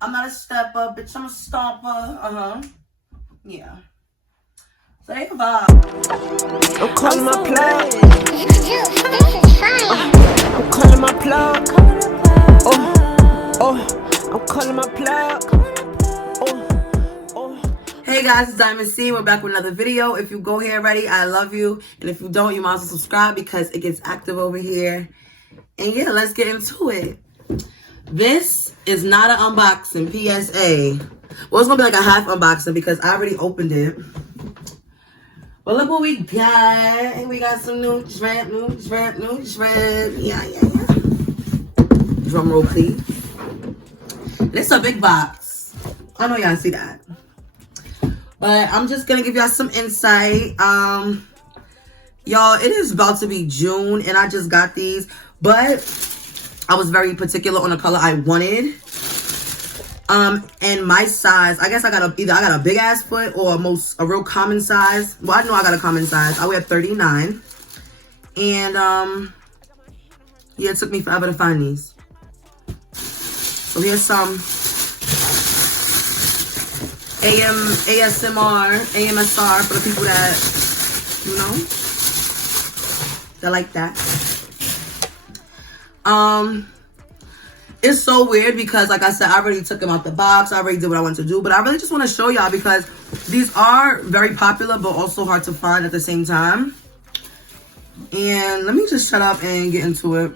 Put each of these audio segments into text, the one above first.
I'm not a stepper, bitch. I'm a stomper. Yeah. So they vibe. I'm calling my plug. I'm calling my plug. I'm calling my plug. Hey guys, it's Diamond C. We're back with another video. If you go here already, I love you. And if you don't, you might as well subscribe because it gets active over here. And yeah, let's get into it. This is not an unboxing, PSA. Well, it's gonna be like a half unboxing because I already opened it. But look what we got. We got some new shred. Yeah. Drum roll, please. This is a big box. I know y'all see that. But I'm just gonna give y'all some insight. Y'all, it is about to be June and I just got these. But I was very particular on the color I wanted. And my size, I guess I got a big ass foot or a real common size. Well, I know I got a common size. I wear 39. And yeah, it took me forever to find these. So here's some ASMR for the people that, you know, that like that. It's so weird because, like I said, I already took them out the box. I already did what I wanted to do. But I really just want to show y'all because these are very popular, but also hard to find at the same time. And let me just shut up and get into it.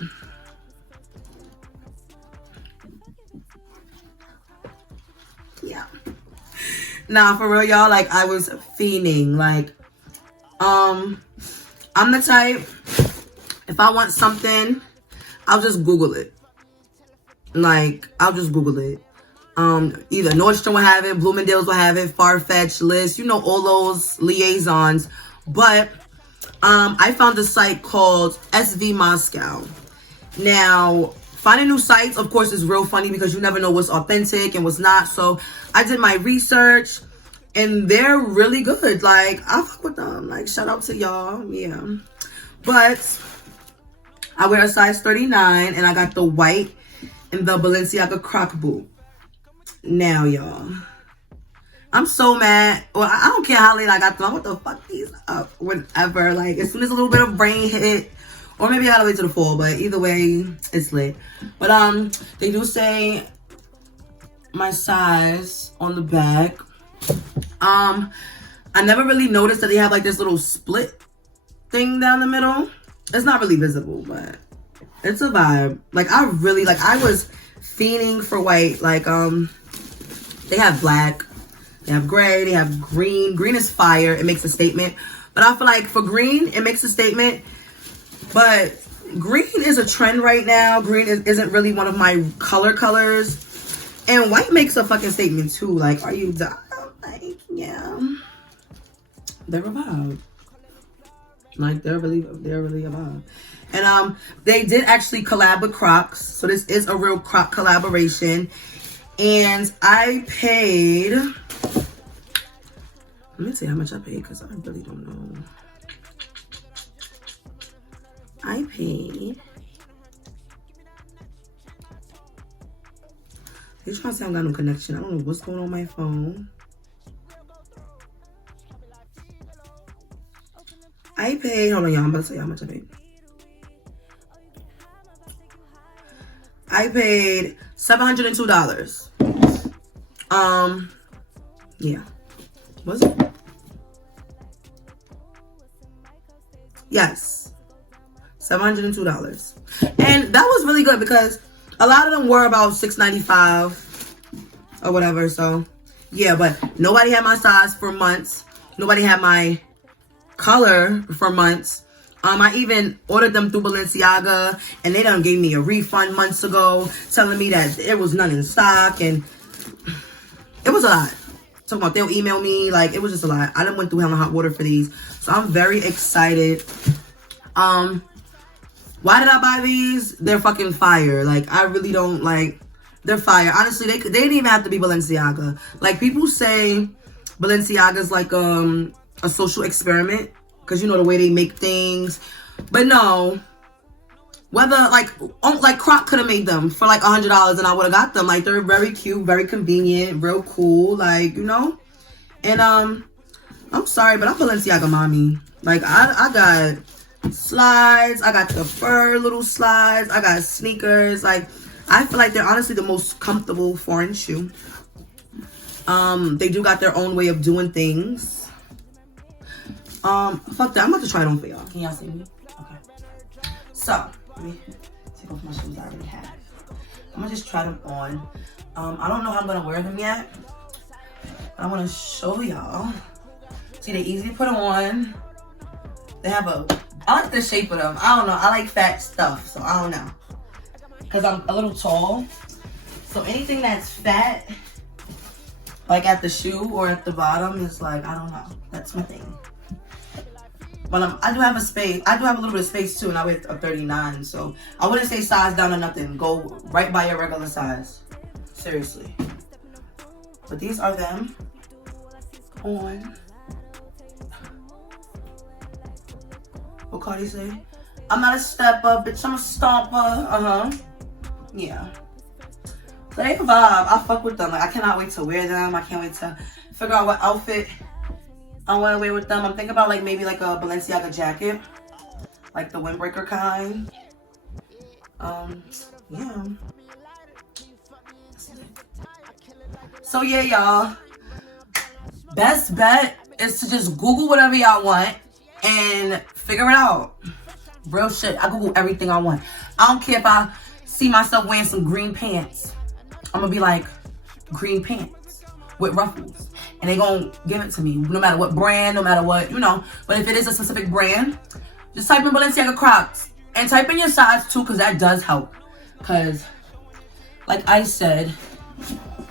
Yeah. Nah, for real, y'all, like, I was fiending. Like, I'm the type, if I want something, I'll just Google it. Like, I'll just Google it. Either Nordstrom will have it, Bloomingdale's will have it, Farfetch, List, you know, all those liaisons. But I found a site called SV Moscow. Now, finding new sites, of course, is real funny because you never know what's authentic and what's not. So I did my research and they're really good. Like, I fuck with them. Like, shout out to y'all. Yeah. But I wear a size 39 and I got the white and the Balenciaga Croc boot. Now, y'all, I'm so mad. Well, I don't care how late I got them. What the fuck these up? Whenever, like, as soon as a little bit of rain hit, or maybe I gotta wait till the fall. But either way, it's lit. But they do say my size on the back. I never really noticed that they have like this little split thing down the middle. It's not really visible, but it's a vibe. Like, I was fiending for white. Like, they have black, they have gray, they have green. Green is fire. It makes a statement. But I feel like for green, it makes a statement. But green is a trend right now. Green isn't really one of my colors. And white makes a fucking statement too. Like, are you dumb? Like, yeah. They're a vibe. Like, they're really a vibe. And they did actually collab with Crocs. So this is a real Croc collaboration. And I paid, let me see how much I paid because I really don't know. I paid, they're trying to say I got no connection. I don't know what's going on my phone. I paid, hold on y'all, I'm about to tell you how much I paid. I paid $702. Yeah. Was it? Yes. $702. And that was really good because a lot of them were about $695 or whatever. So, yeah, but nobody had my size for months. Nobody had my color for months. I even ordered them through Balenciaga and they done gave me a refund months ago telling me that it was none in stock and it was a lot. Talking about they'll email me, like, it was just a lot. I done went through hell and hot water for these. So I'm very excited. Why did I buy these? They're fucking fire. Like, I really don't, like, they're fire. Honestly, they didn't even have to be Balenciaga. Like, people say Balenciaga's like a social experiment because, you know, the way they make things. But no, Whether like Croc could have made them for like $100 and I would have got them. Like, they're very cute, very convenient, real cool, like, you know. And I'm sorry, but I'm Balenciaga mommy. Like, I got slides, I got the fur little slides, I got sneakers. Like, I feel like they're honestly the most comfortable foreign shoe. They do got their own way of doing things. Fuck that, I'm about to try it on for y'all. Can y'all see me? Okay. So, let me take off my shoes I already have. I'm gonna just try them on. I don't know how I'm gonna wear them yet. But I wanna show y'all. See, they're easy to put on. They have I like the shape of them. I don't know, I like fat stuff, so I don't know. Cause I'm a little tall. So anything that's fat, like at the shoe or at the bottom, is like, I don't know. That's my thing. But I do have a space. I do have a little bit of space too, and I wear a 39. So I wouldn't say size down or nothing. Go right by your regular size. Seriously. But these are them on. What Cardi say? I'm not a stepper, bitch. I'm a stomper. Yeah. So they vibe. I fuck with them. Like, I cannot wait to wear them. I can't wait to figure out what outfit I want to wear with them. I'm thinking about like maybe like a Balenciaga jacket, like the windbreaker kind. Yeah. So yeah, y'all. Best bet is to just Google whatever y'all want and figure it out. Real shit. I Google everything I want. I don't care if I see myself wearing some green pants. I'm gonna be like, green pants with ruffles. And they gonna give it to me, no matter what brand, no matter what, you know. But if it is a specific brand, just type in Balenciaga Crocs. And type in your size too, because that does help. Because, like I said,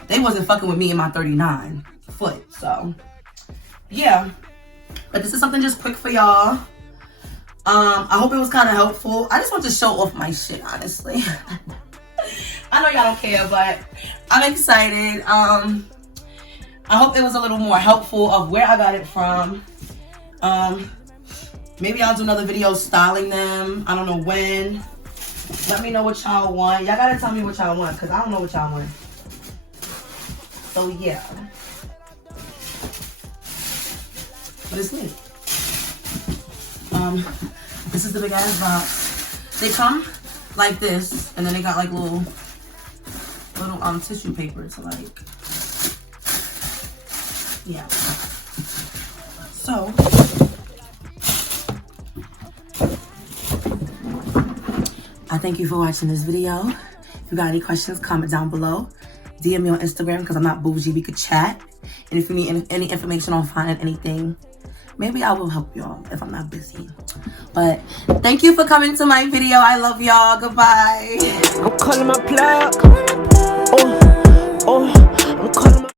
they wasn't fucking with me in my 39 foot. So, yeah. But this is something just quick for y'all. I hope it was kind of helpful. I just want to show off my shit, honestly. I know y'all don't care, but I'm excited. I hope it was a little more helpful of where I got it from. Maybe I'll do another video styling them. I don't know when. Let me know what y'all want. Y'all gotta tell me what y'all want, because I don't know what y'all want. So yeah. But it's me. This is the big ass box. They come like this, and then they got like little tissue paper to like, yeah. So I thank you for watching this video. If you got any questions, comment down below. DM me on Instagram, because I'm not bougie, we could chat. And if you need any information on finding anything, maybe I will help y'all if I'm not busy. But thank you for coming to my video. I love y'all. Goodbye. I'm calling my plug. Oh.